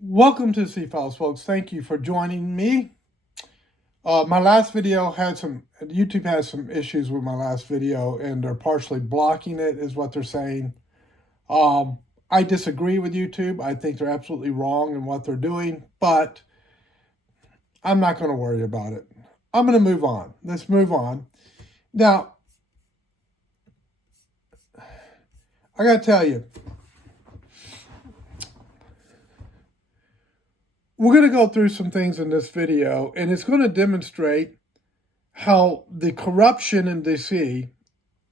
Welcome to C-Files, folks. Thank you for joining me. My last video YouTube has some issues with my last video, and they're partially blocking it, is what they're saying. I disagree with YouTube. I think they're absolutely wrong in what they're doing, but I'm not going to worry about it. I'm going to move on. Let's move on. Now, I got to tell you, we're going to go through some things in this video, and it's going to demonstrate how the corruption in DC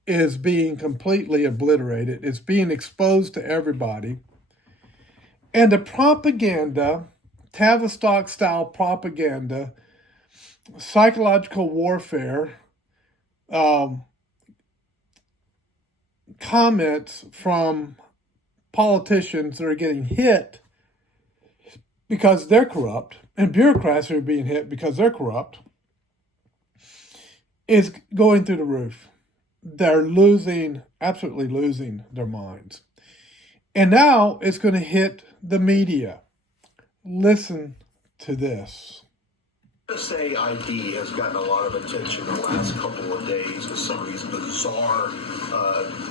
is being completely obliterated. It's being exposed to everybody. And the propaganda, Tavistock-style propaganda, psychological warfare, comments from politicians that are getting hit because they're corrupt, and bureaucrats who are being hit because they're corrupt, is going through the roof. They're absolutely losing their minds. And now it's going to hit the media. Listen to this. USA ID has gotten a lot of attention in the last couple of days with some of these bizarre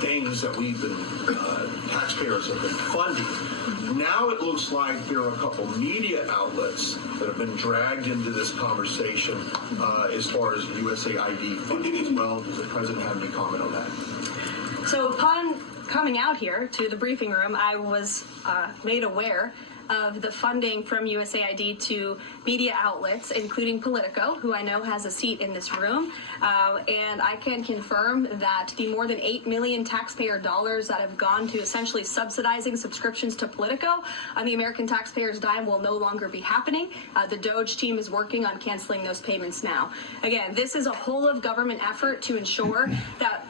things that taxpayers have been funding. Now it looks like there are a couple media outlets that have been dragged into this conversation as far as USA ID funding as well. Does the president have any comment on that? So upon coming out here to the briefing room, I was made aware of the funding from USAID to media outlets, including Politico, who I know has a seat in this room. And I can confirm that the more than 8 million taxpayer dollars that have gone to essentially subsidizing subscriptions to Politico on the American taxpayers' dime will no longer be happening. The DOJ team is working on canceling those payments now. Again, this is a whole of government effort to ensure that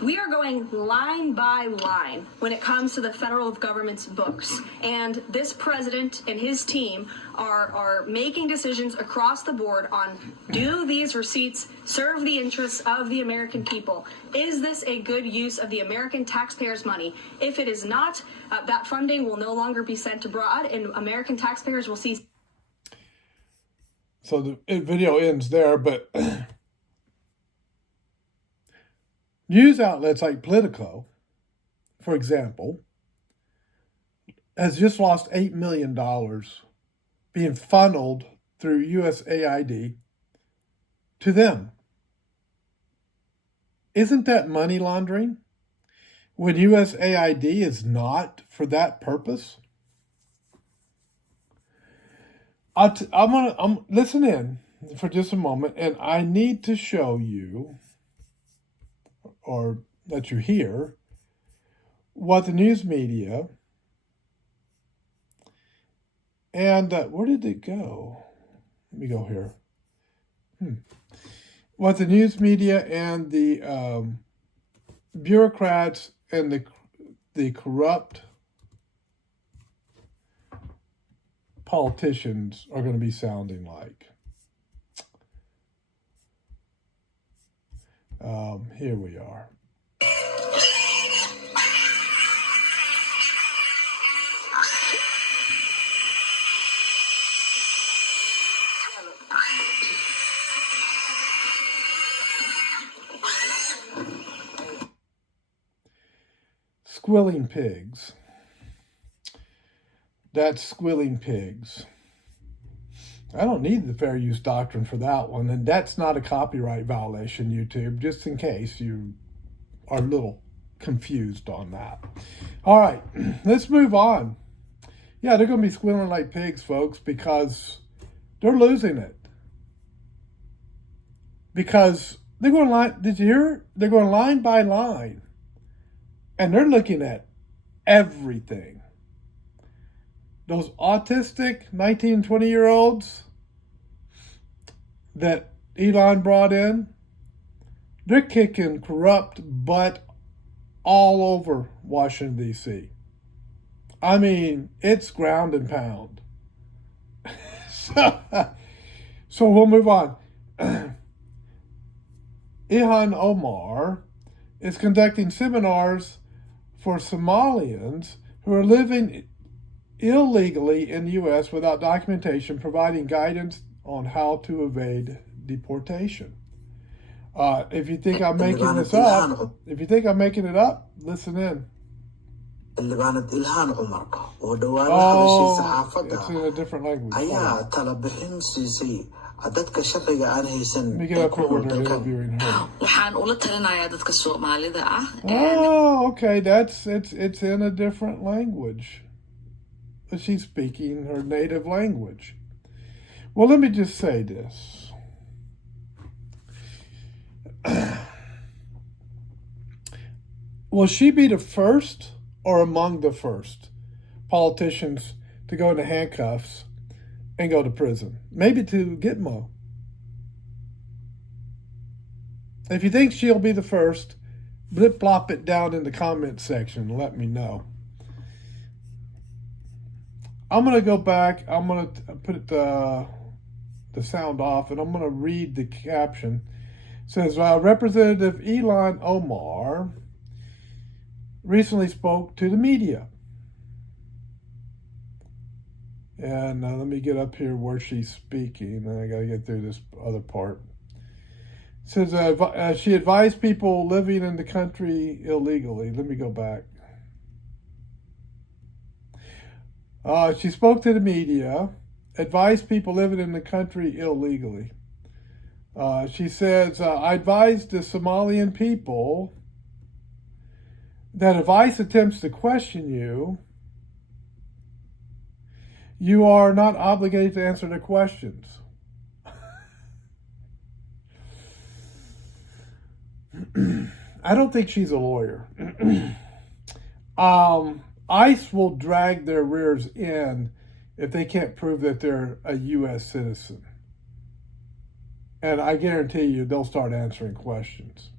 we are going line by line when it comes to the federal government's books. And this president and his team are making decisions across the board on, do these receipts serve the interests of the American people? Is this a good use of the American taxpayers' money? If it is not, that funding will no longer be sent abroad, and American taxpayers will see. So the video ends there, but news outlets like Politico, for example, has just lost $8 million being funneled through USAID to them. Isn't that money laundering when USAID is not for that purpose? Listen in for just a moment, and I need to show you, or let you hear, what the news media and where did it go? Let me go here. What the news media and the bureaucrats and the corrupt politicians are going to be sounding like. Here we are. Squealing pigs. That's squealing pigs. I don't need the fair use doctrine for that one, and that's not a copyright violation, YouTube, just in case you are a little confused on that. All right, let's move on. Yeah, they're going to be squealing like pigs, folks, because they're losing it. Because they're going line, did you hear? They're going line by line, and they're looking at everything. Those autistic 19 and 20-year-olds that Elon brought in, they're kicking corrupt butt all over Washington, D.C. I mean, it's ground and pound. So we'll move on. Ilhan Omar is conducting seminars for Somalians who are living illegally in the U.S. without documentation, providing guidance on how to evade deportation. If you think I'm making this up, listen in. xildhibaanad Ilhaan Cumar oo dhowaan la hadashay Oh, saxaafadda it's in a different language. Hold ayaa on. talo bixin siisay dadka sharciga aan haysan Let me get ee up ku here nool when they're dalkan. interviewing her. waxaan ula talinayaa dadka Soomaalida ah Oh, okay. It's in a different language. She's speaking her native language. Well, let me just say this. Will she be the first or among the first politicians to go into handcuffs and go to prison? Maybe to Gitmo. If you think she'll be the first, blip plop it down in the comment section and let me know. I'm going to go back. I'm going to put the sound off, and I'm going to read the caption. It says, Representative Ilhan Omar recently spoke to the media. And let me get up here where she's speaking. I got to get through this other part. It says she advised people living in the country illegally. Let me go back. She spoke to the media, advised people living in the country illegally. She says, I advised the Somalian people that if ICE attempts to question you, you are not obligated to answer their questions. I don't think she's a lawyer. ICE will drag their rears in if they can't prove that they're a U.S. citizen. And I guarantee you they'll start answering questions.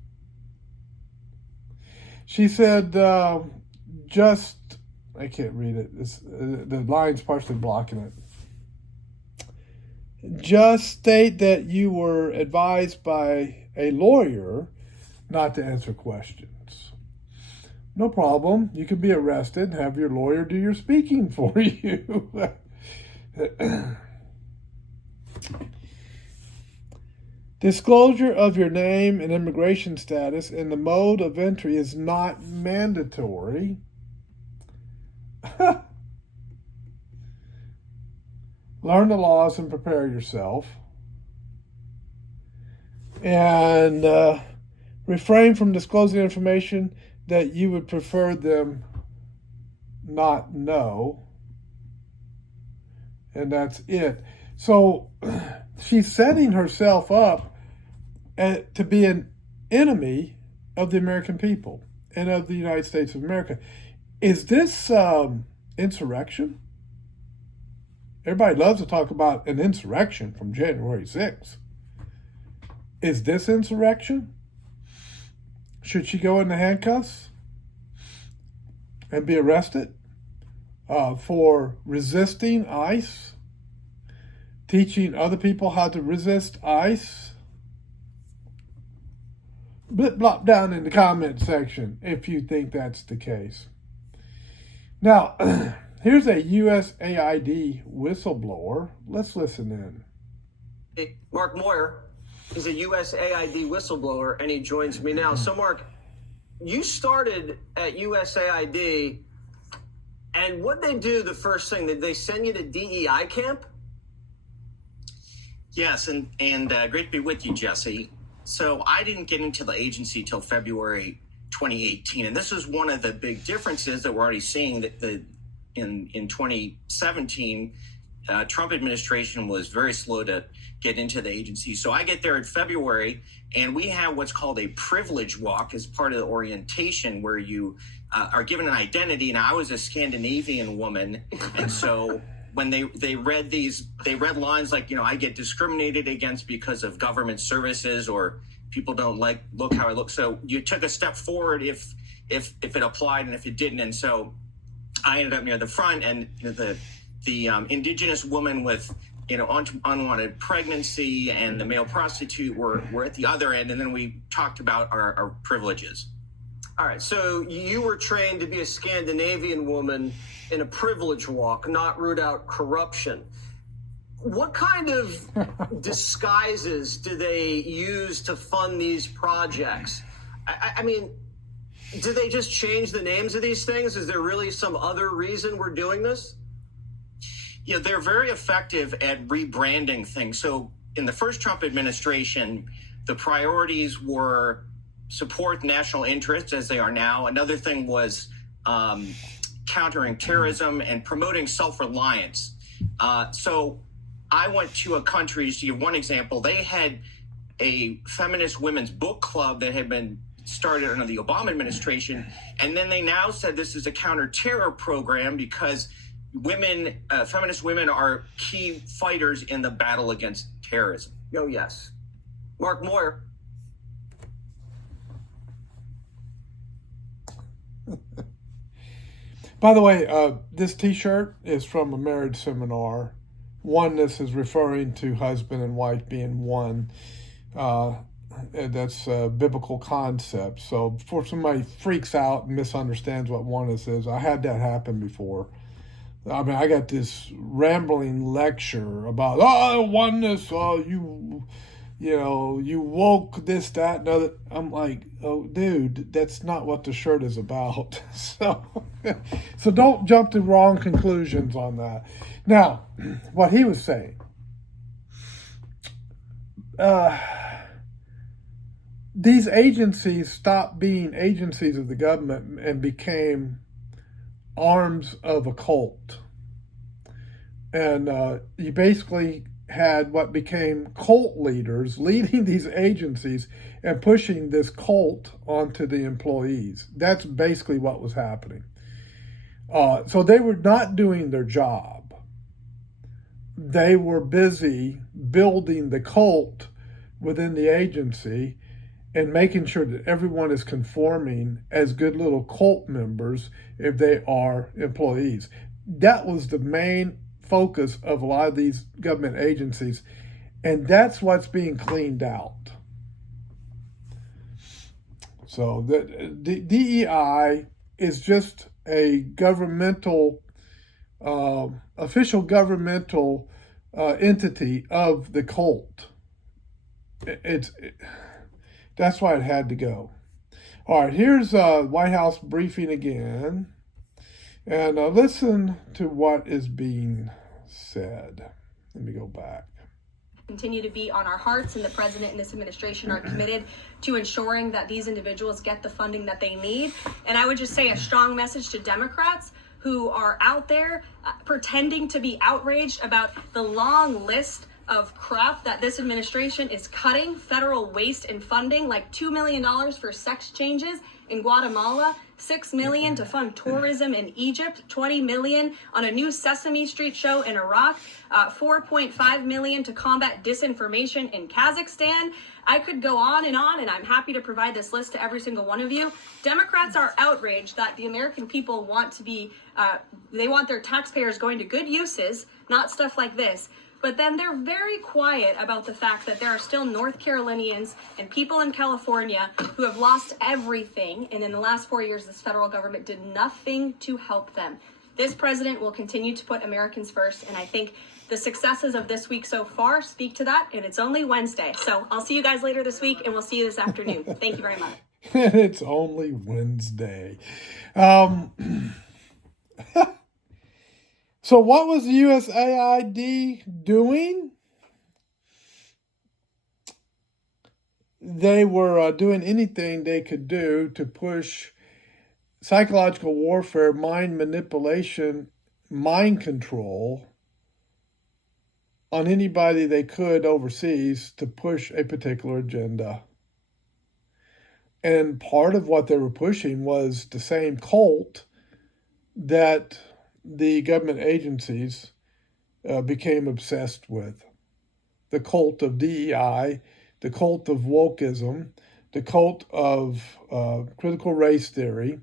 She said, I can't read it. The line's partially blocking it. Just state that you were advised by a lawyer not to answer questions. No problem. You can be arrested and have your lawyer do your speaking for you. Disclosure of your name and immigration status and the mode of entry is not mandatory. Learn the laws and prepare yourself. And refrain from disclosing information that you would prefer them not know. And that's it. So she's setting herself up to be an enemy of the American people and of the United States of America. Is this insurrection? Everybody loves to talk about an insurrection from January 6th. Is this insurrection? Should she go into handcuffs and be arrested for resisting ICE? Teaching other people how to resist ICE? Blip blop down in the comment section if you think that's the case. Now, here's a USAID whistleblower. Let's listen in. Mark Moyer is a USAID whistleblower, and he joins me now. So, Mark, you started at USAID, and what they do the first thing, did they send you to DEI camp? Yes, and great to be with you, Jesse. So I didn't get into the agency till February 2018, and this is one of the big differences that we're already seeing that in 2017, Trump administration was very slow to get into the agency. So I get there in February, and we have what's called a privilege walk as part of the orientation, where you are given an identity. Now, I was a Scandinavian woman, and so when they read lines like, I get discriminated against because of government services, or people don't look how I look. So you took a step forward if it applied and if it didn't. And so I ended up near the front, and the indigenous woman with unwanted pregnancy and the male prostitute were at the other end, and then we talked about our privileges. All right, so you were trained to be a Scandinavian woman in a privilege walk, not root out corruption. What kind of disguises do they use to fund these projects? I mean, do they just change the names of these things? Is there really some other reason we're doing this? Yeah, they're very effective at rebranding things. So in the first Trump administration, the priorities were support national interests as they are now. Another thing was countering terrorism and promoting self-reliance. So I went to a country, to give one example, they had a feminist women's book club that had been started under the Obama administration. And then they now said this is a counter-terror program because women, feminist women are key fighters in the battle against terrorism. Oh, yes. Mark Moyer. By the way, this T-shirt is from a marriage seminar. Oneness is referring to husband and wife being one. And that's a biblical concept. So before somebody freaks out and misunderstands what oneness is, I had that happen before. I mean, I got this rambling lecture about, oneness, you woke this, that, and other. I'm like, oh, dude, that's not what the shirt is about. So don't jump to wrong conclusions on that. Now, what he was saying, these agencies stopped being agencies of the government and became arms of a cult. And you basically had what became cult leaders leading these agencies and pushing this cult onto the employees. That's basically what was happening. So they were not doing their job. They were busy building the cult within the agency and making sure that everyone is conforming as good little cult members if they are employees. That was the main focus of a lot of these government agencies, and that's what's being cleaned out. So the DEI is just a governmental, official governmental entity of the cult. That's why it had to go. All right, here's White House briefing again. And listen to what is being said. Let me go back. Continue to be on our hearts, and the president and this administration are committed to ensuring that these individuals get the funding that they need. And I would just say a strong message to Democrats who are out there pretending to be outraged about the long list of crap that this administration is cutting, federal waste and funding, like $2 million for sex changes in Guatemala, $6 million to fund tourism in Egypt, $20 million on a new Sesame Street show in Iraq, $4.5 million to combat disinformation in Kazakhstan. I could go on, and I'm happy to provide this list to every single one of you. Democrats are outraged that the American people want to be, they want their taxpayers going to good uses, not stuff like this. But then they're very quiet about the fact that there are still North Carolinians and people in California who have lost everything. And in the last 4 years, this federal government did nothing to help them. This president will continue to put Americans first. And I think the successes of this week so far speak to that. And it's only Wednesday. So I'll see you guys later this week, and we'll see you this afternoon. Thank you very much. It's only Wednesday. So what was the USAID doing? They were doing anything they could do to push psychological warfare, mind manipulation, mind control on anybody they could overseas to push a particular agenda. And part of what they were pushing was the same cult that the government agencies became obsessed with. The cult of DEI, the cult of wokeism, the cult of critical race theory,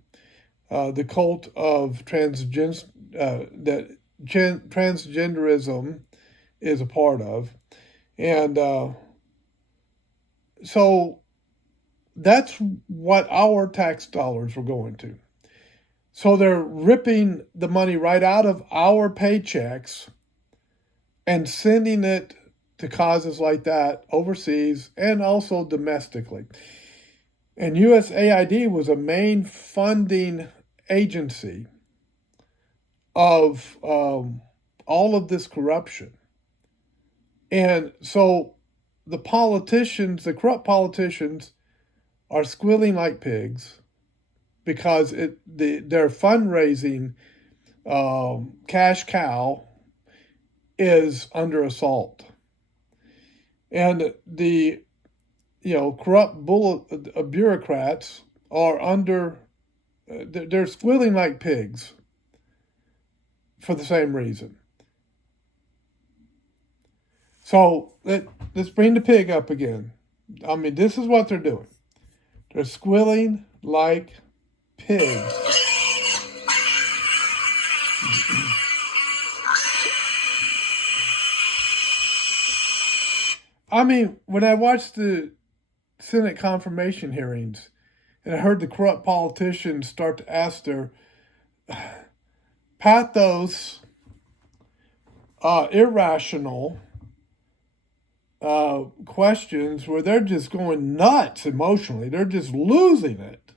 the cult of that transgenderism is a part of. And so that's what our tax dollars were going to. So they're ripping the money right out of our paychecks and sending it to causes like that overseas and also domestically. And USAID was a main funding agency of all of this corruption. And so the politicians, the corrupt politicians, are squealing like pigs because their fundraising cash cow is under assault. And the corrupt bureaucrats are under, they're squealing like pigs for the same reason. So let's bring the pig up again. I mean, this is what they're doing. They're squealing like pigs. I mean, when I watched the Senate confirmation hearings and I heard the corrupt politicians start to ask their pathos, irrational questions where they're just going nuts emotionally. They're just losing it.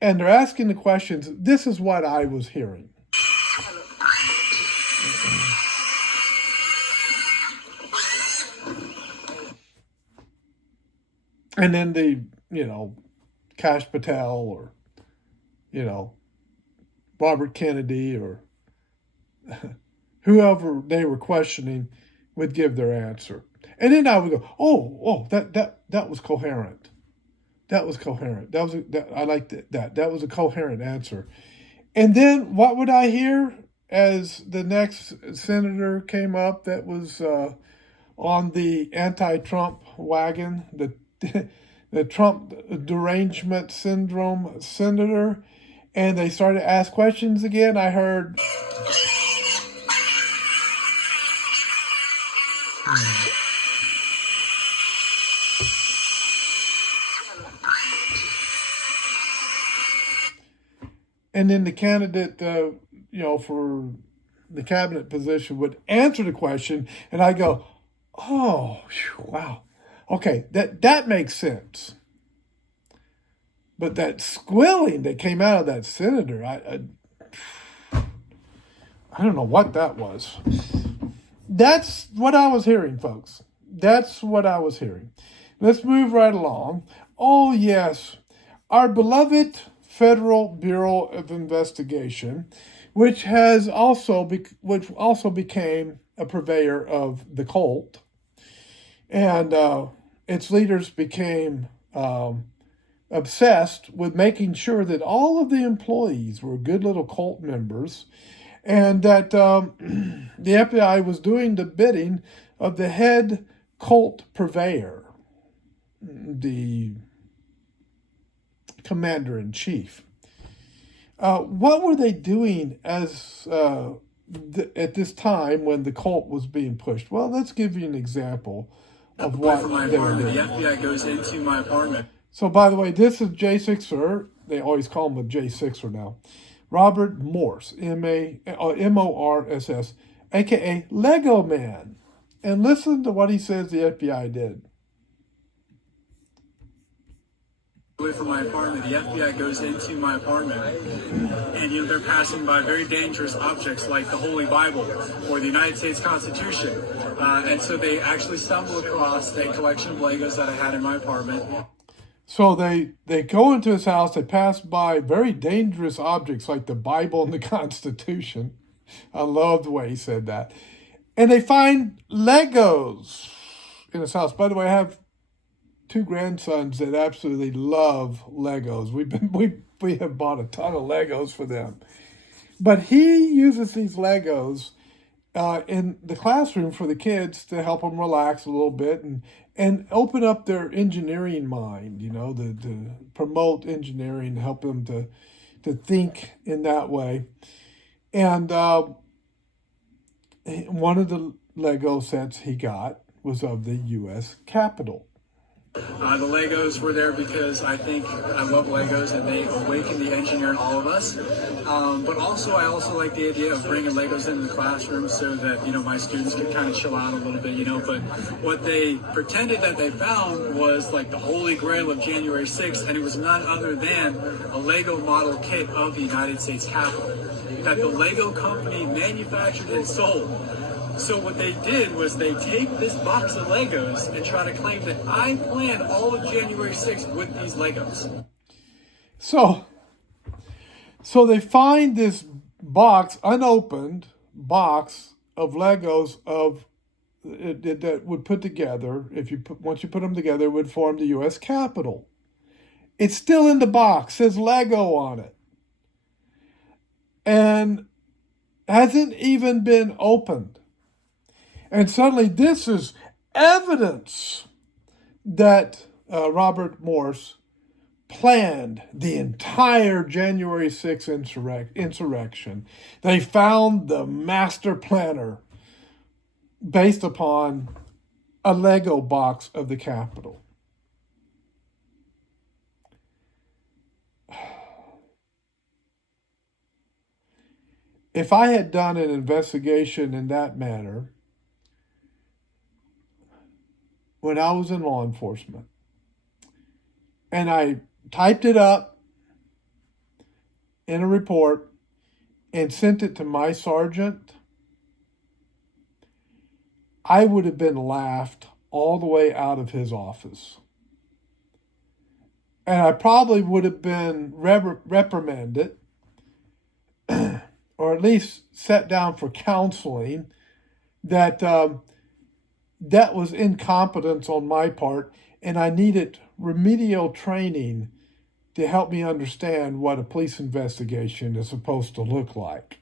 And they're asking the questions. This is what I was hearing. And then the, Kash Patel or, Robert Kennedy or whoever they were questioning would give their answer. And then I would go, oh, that was coherent. That was coherent. I liked that. That was a coherent answer. And then what would I hear as the next senator came up that was on the anti-Trump wagon, the Trump derangement syndrome senator, and they started to ask questions again? I heard, and then the candidate, for the cabinet position would answer the question, and I go, oh, wow. Okay, that makes sense. But that squealing that came out of that senator, I don't know what that was. That's what I was hearing, folks. That's what I was hearing. Let's move right along. Oh, yes. Our beloved Federal Bureau of Investigation, which also became a purveyor of the cult, and its leaders became obsessed with making sure that all of the employees were good little cult members, and that the FBI was doing the bidding of the head cult purveyor, the commander-in-chief. What were they doing as at this time when the cult was being pushed? Well, let's give you an example of what they were doing. The FBI goes into my apartment. So, by the way, this is J6er. They always call him a J6er now. Robert Morse, M-O-R-S-S, a.k.a. Lego Man. And listen to what he says the FBI did. Away from my apartment, the FBI goes into my apartment, and they're passing by very dangerous objects like the Holy Bible or the United States Constitution, and so they actually stumble across a collection of Legos that I had in my apartment. So they go into his house, they pass by very dangerous objects like the Bible and the Constitution. I love the way he said that. And they find Legos in his house. By the way, I have two grandsons that absolutely love Legos. We have bought a ton of Legos for them. But he uses these Legos in the classroom for the kids to help them relax a little bit and open up their engineering mind, to promote engineering, help them to think in that way. And one of the Lego sets he got was of the U.S. Capitol. The Legos were there because I think I love Legos and they awaken the engineer in all of us. But also, I also like the idea of bringing Legos into the classroom so that, my students could kind of chill out a little bit, But what they pretended that they found was like the holy grail of January 6th, and it was none other than a Lego model kit of the United States Capitol that the Lego company manufactured and sold. So what they did was they take this box of Legos and try to claim that I planned all of January 6th with these Legos. So they find this box, unopened box of Legos that would put together, once you put them together, it would form the U.S. Capitol. It's still in the box, says Lego on it, and hasn't even been opened. And suddenly this is evidence that Robert Morse planned the entire January 6th insurrection. They found the master planner based upon a Lego box of the Capitol. If I had done an investigation in that manner when I was in law enforcement, and I typed it up in a report and sent it to my sergeant, I would have been laughed all the way out of his office. And I probably would have been reprimanded or at least set down for counseling that that was incompetence on my part, and I needed remedial training to help me understand what a police investigation is supposed to look like.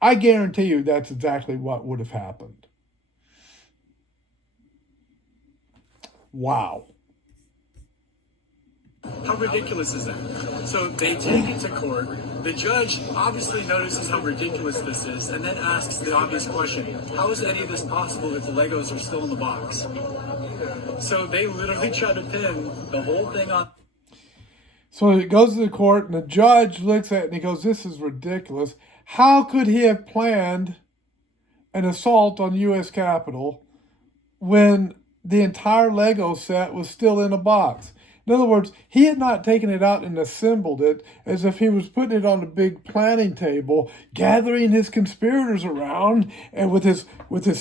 I guarantee you that's exactly what would have happened. Wow. How ridiculous is that? So they take it to court. The judge obviously notices how ridiculous this is and then asks the obvious question, how is any of this possible if the Legos are still in the box? So they literally try to pin the whole thing on. So it goes to the court and the judge looks at it and he goes, this is ridiculous. How could he have planned an assault on the U.S. Capitol when the entire Lego set was still in a box? In other words, he had not taken it out and assembled it as if he was putting it on a big planning table, gathering his conspirators around and with his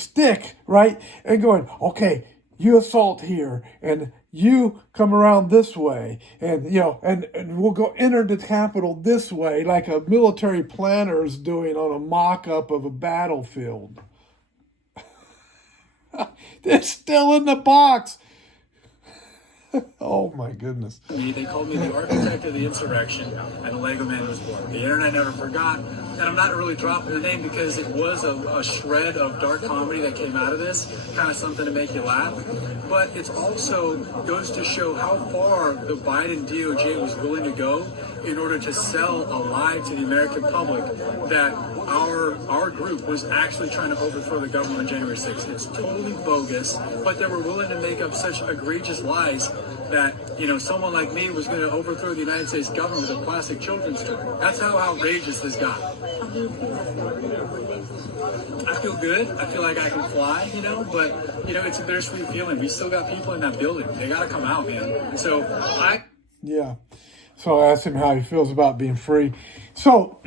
stick, right? And going, okay, you assault here and you come around this way and and we'll go enter the Capitol this way, like a military planner is doing on a mock-up of a battlefield. They're still in the box. Oh my goodness. They called me the architect of the insurrection, and the Lego man was born. The internet never forgot, and I'm not really dropping the name because it was a shred of dark comedy that came out of this, kind of something to make you laugh. But it also goes to show how far the Biden DOJ was willing to go in order to sell a lie to the American public that our group was actually trying to overthrow the government on January 6th. It's totally bogus, but they were willing to make up such egregious lies that, someone like me was going to overthrow the United States government with a plastic children's toy. That's how outrageous this got. I feel good. I feel like I can fly, but, it's a bittersweet feeling. We still got people in that building. They got to come out, man. And so Yeah. So I asked him how he feels about being free. So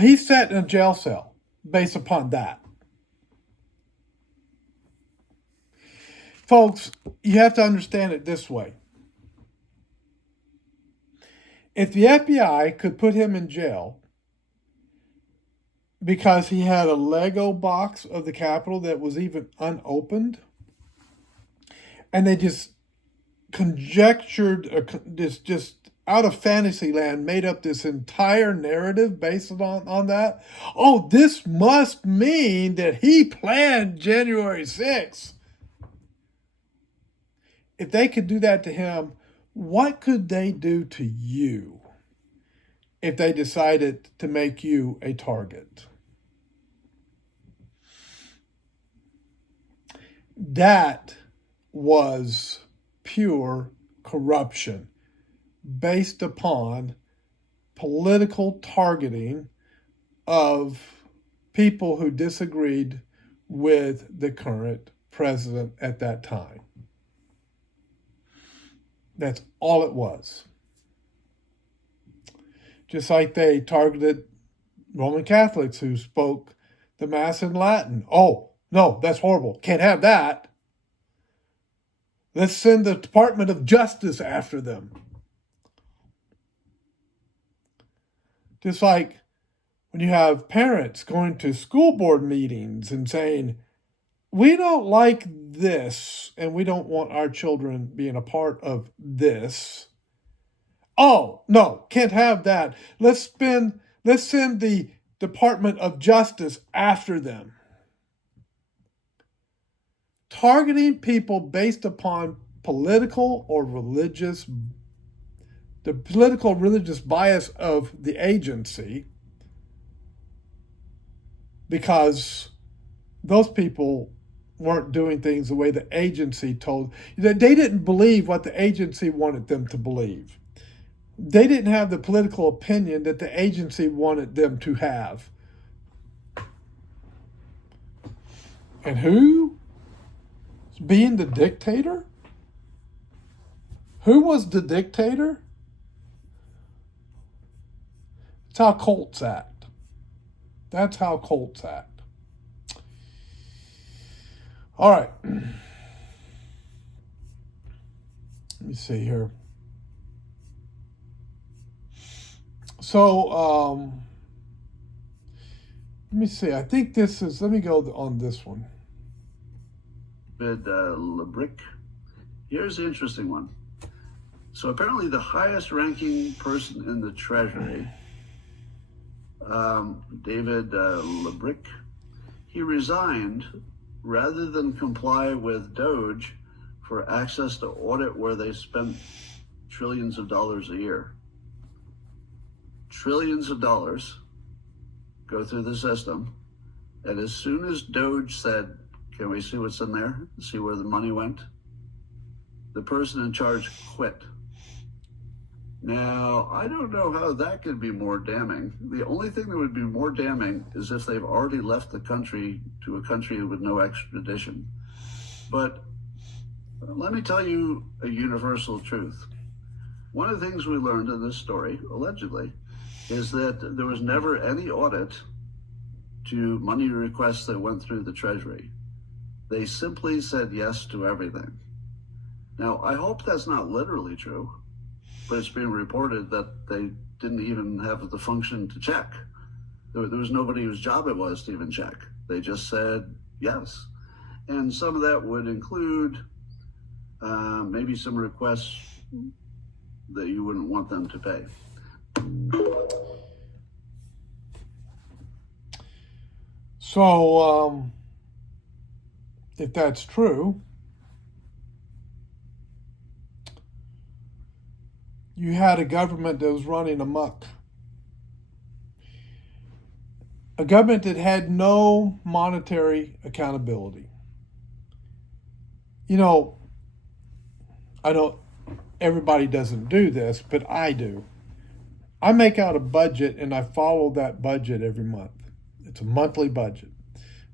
he's set in a jail cell based upon that. Folks, you have to understand it this way. If the FBI could put him in jail because he had a Lego box of the Capitol that was even unopened, and they just conjectured, just out of fantasy land, made up this entire narrative based on that. Oh, this must mean that he planned January 6th. If they could do that to him, what could they do to you if they decided to make you a target? That was pure corruption based upon political targeting of people who disagreed with the current president at that time. That's all it was. Just like they targeted Roman Catholics who spoke the Mass in Latin. Oh, no, that's horrible. Can't have that. Let's send the Department of Justice after them. Just like when you have parents going to school board meetings and saying, we don't like this and we don't want our children being a part of this. Oh, no, can't have that. Let's send the Department of Justice after them. Targeting people based upon political or religious, the political religious bias of the agency, because those people weren't doing things the way the agency told. They didn't believe what the agency wanted them to believe. They didn't have the political opinion that the agency wanted them to have. And who is being the dictator? Who was the dictator? That's how cults act. That's how cults act. All right. Let me see here. So, let me see. I think this is, let me go on this one. Lebrick. Here's the interesting one. So apparently the highest ranking person in the Treasury, David Lebrick, he resigned rather than comply with Doge for access to audit where they spent trillions of dollars a year. Trillions of dollars go through the system, and as soon as Doge said, can we see what's in there, see where the money went, the person in charge quit. Now, I don't know how that could be more damning. The only thing that would be more damning is if they've already left the country to a country with no extradition. But let me tell you a universal truth. One of the things we learned in this story, allegedly, is that there was never any audit to money requests that went through the Treasury. They simply said yes to everything. Now, I hope that's not literally true, but it's being reported that they didn't even have the function to check. There was nobody whose job it was to even check. They just said yes. And some of that would include maybe some requests that you wouldn't want them to pay. So, if that's true, you had a government that was running amok. A government that had no monetary accountability. You know, I know everybody doesn't do this, but I do. I make out a budget and I follow that budget every month. It's a monthly budget.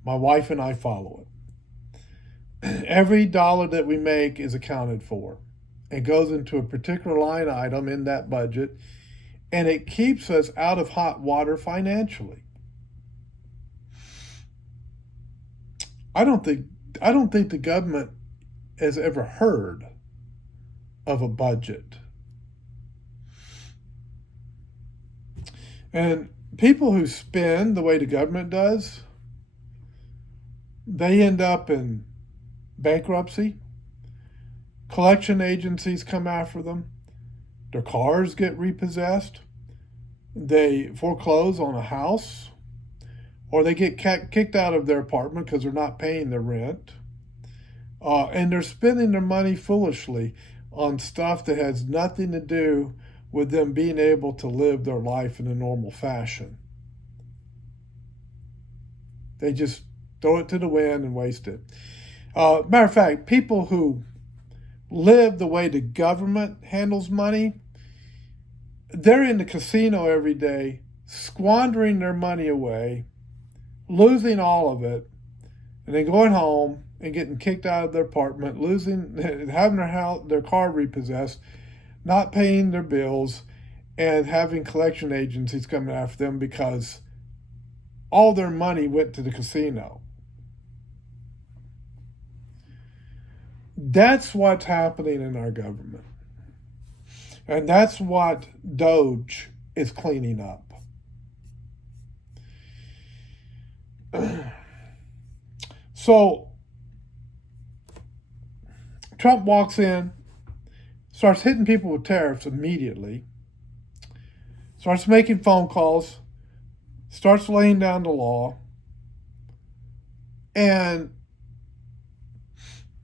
My wife and I follow it. Every dollar that we make is accounted for. It goes into a particular line item in that budget, and it keeps us out of hot water financially. I don't think the government has ever heard of a budget. And people who spend the way the government does, they end up in bankruptcy. Collection agencies come after them. Their cars get repossessed. They foreclose on a house. Or they get kicked out of their apartment because they're not paying their rent. And they're spending their money foolishly on stuff that has nothing to do with them being able to live their life in a normal fashion. They just throw it to the wind and waste it. Matter of fact, people who live the way the government handles money, they're in the casino every day, squandering their money away, losing all of it, and then going home and getting kicked out of their apartment, having their car repossessed, not paying their bills, and having collection agencies coming after them because all their money went to the casino. That's what's happening in our government. And that's what Doge is cleaning up. So Trump walks in, starts hitting people with tariffs immediately, starts making phone calls, starts laying down the law, and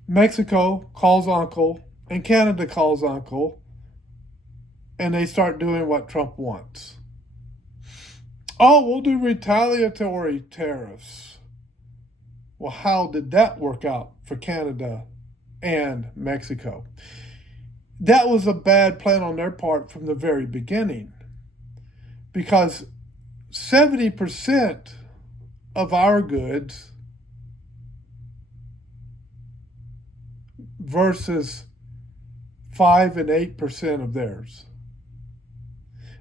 Mexico calls uncle, and Canada calls uncle, and they start doing what Trump wants. Oh, we'll do retaliatory tariffs. Well, how did that work out for Canada and Mexico? That was a bad plan on their part from the very beginning, because 70% of our goods versus 5 and 8% of theirs.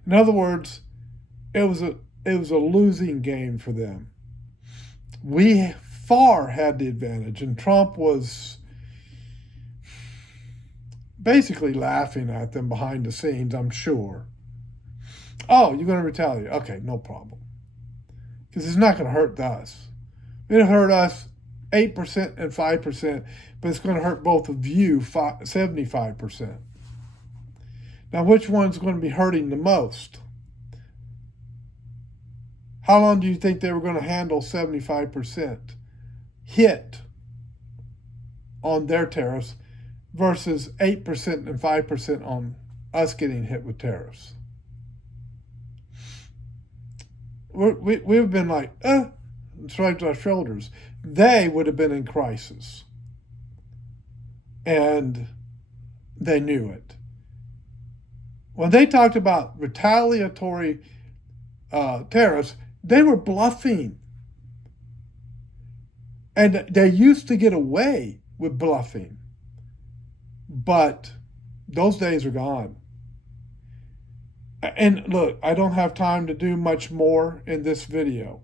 In other words, it was a losing game for them. We far had the advantage, and Trump was basically laughing at them behind the scenes, I'm sure. Oh, you're going to retaliate. Okay, no problem. Because it's not going to hurt us. It'll hurt us 8% and 5%, but it's going to hurt both of you 75%. Now, which one's going to be hurting the most? How long do you think they were going to handle 75% hit on their tariffs versus 8% and 5% on us getting hit with tariffs? We've been like, shrugged our shoulders. They would have been in crisis. And they knew it. When they talked about retaliatory tariffs, they were bluffing. And they used to get away with bluffing. But those days are gone. And look, I don't have time to do much more in this video.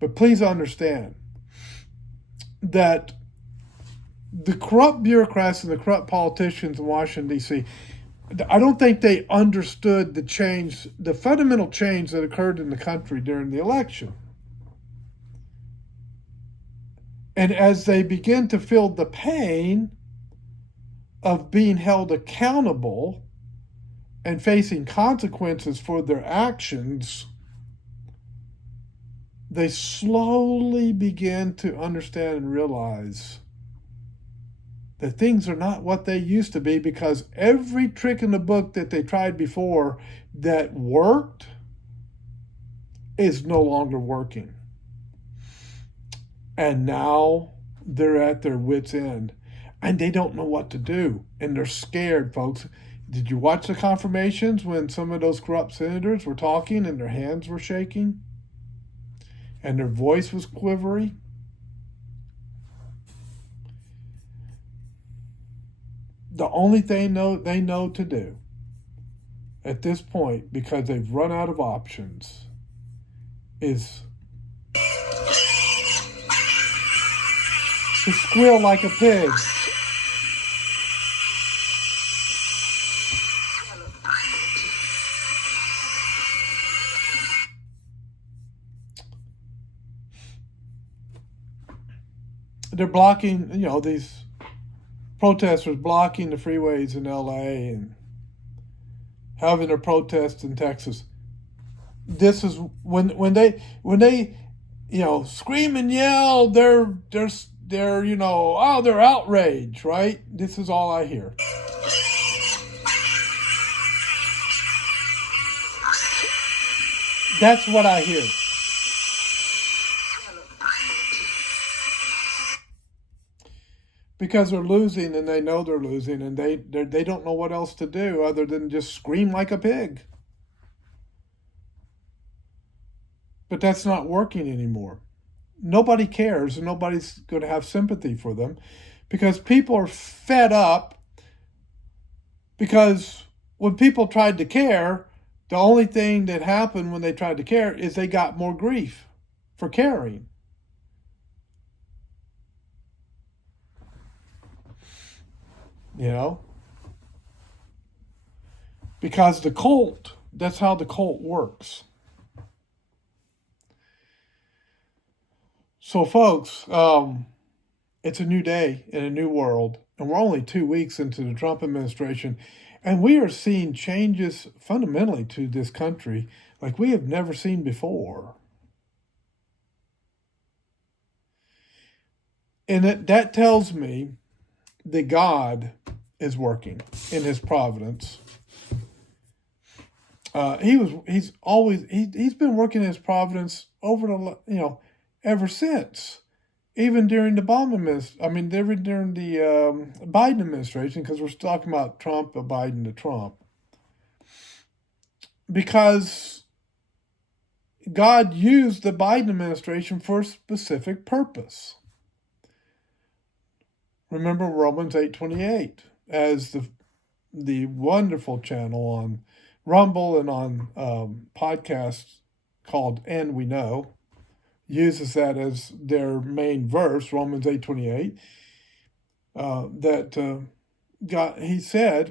But please understand that the corrupt bureaucrats and the corrupt politicians in Washington, D.C., I don't think they understood the fundamental change that occurred in the country during the election. And as they begin to feel the pain of being held accountable and facing consequences for their actions, they slowly begin to understand and realize that things are not what they used to be, because every trick in the book that they tried before that worked is no longer working. And now they're at their wits' end, and they don't know what to do, and they're scared, folks. Did you watch the confirmations when some of those corrupt senators were talking and their hands were shaking and their voice was quivery? The only thing they know to do at this point, because they've run out of options, is to squeal like a pig. They're blocking, these protesters blocking the freeways in LA and having their protests in Texas. This is when they scream and yell, they're they're outraged, right? This is all I hear. That's what I hear. because they're losing and they know they're losing, and they don't know what else to do other than just scream like a pig. But that's not working anymore. Nobody cares, and nobody's going to have sympathy for them because people are fed up. Because when people tried to care, the only thing that happened when they tried to care is they got more grief for caring. You know? Because the cult, that's how the cult works. So, folks, it's a new day in a new world, and we're only 2 weeks into the Trump administration, and we are seeing changes fundamentally to this country like we have never seen before. And that tells me that God is working in His providence. He's been working in His providence ever since, even during the during the Biden administration, because we're talking about Trump, Biden to Trump, because God used the Biden administration for a specific purpose. Remember Romans 8:28 as the wonderful channel on Rumble and on podcasts called And We Know uses that as their main verse, Romans 8:28.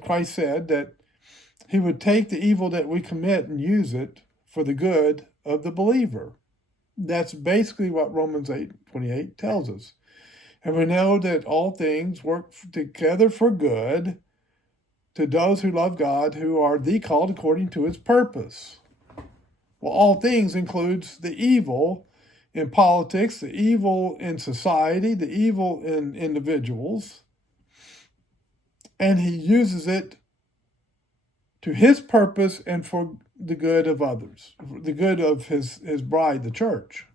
Christ said that He would take the evil that we commit and use it for the good of the believer. That's basically what Romans 8:28 tells us. And we know that all things work together for good to those who love God, who are the called according to His purpose. Well, all things includes the evil in politics, the evil in society, the evil in individuals. And He uses it to His purpose and for the good of others, the good of His bride, the church.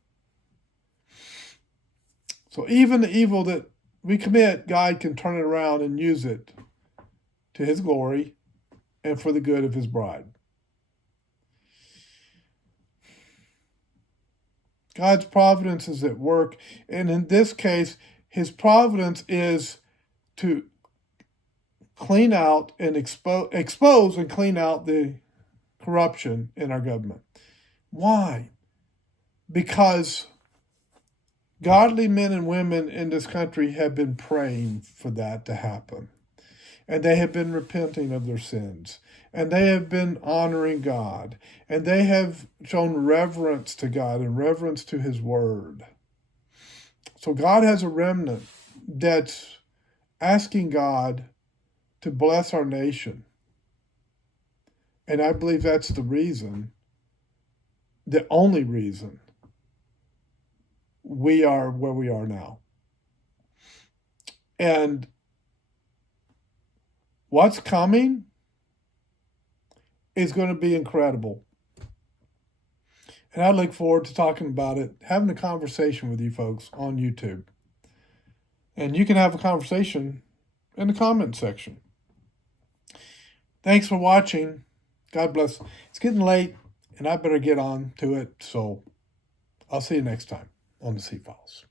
So even the evil that we commit, God can turn it around and use it to His glory and for the good of His bride. God's providence is at work, and in this case, His providence is to clean out and expose and clean out the corruption in our government. Why? Because godly men and women in this country have been praying for that to happen. And they have been repenting of their sins. And they have been honoring God. And they have shown reverence to God and reverence to His word. So God has a remnant that's asking God to bless our nation. And I believe that's the reason, the only reason, we are where we are now. And what's coming is going to be incredible. And I look forward to talking about it, having a conversation with you folks on YouTube. And you can have a conversation in the comment section. Thanks for watching. God bless. It's getting late, and I better get on to it. So I'll see you next time on the C-Files.